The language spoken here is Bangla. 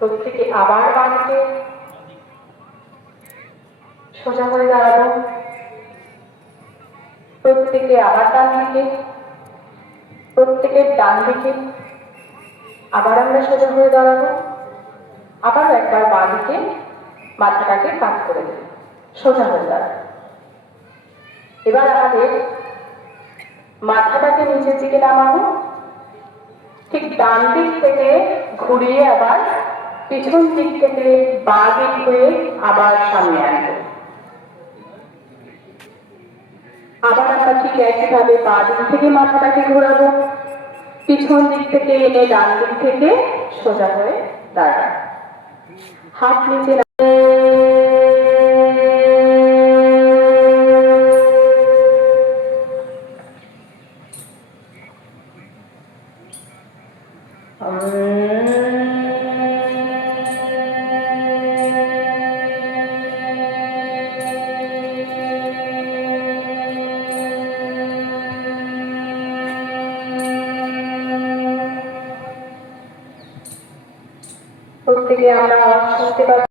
প্রত্যেকে আবার বাঁদিকে সোজা হয়ে দাঁড়াবো। প্রত্যেকে আবার ডান দিকে, প্রত্যেকের ডান দিকে আবার আমরা সোজা হয়ে দাঁড়াবো। আবার একবার বাঁদিকে মাথাটাকে কাত করে দেব, সোজা হয়ে দাঁড়াবো। এবার আমাদের মাথাটাকে নিচের দিকে নামাবো। ঠিক ডান দিক থেকে ঘুরিয়ে আবার পিছন দিক থেকে বাঁ দিক হয়ে আবার সামনে আনবো। আবার আমরা ঠিক একইভাবে বাঁ দিক থেকে মাথাটাকে ঘোরাবো, পিছন দিক থেকে এনে ডান দিক থেকে সোজা হয়ে দাঁড়াবো। হাত নিচে প্রত্যেকে আমরা শুনতে পাবো।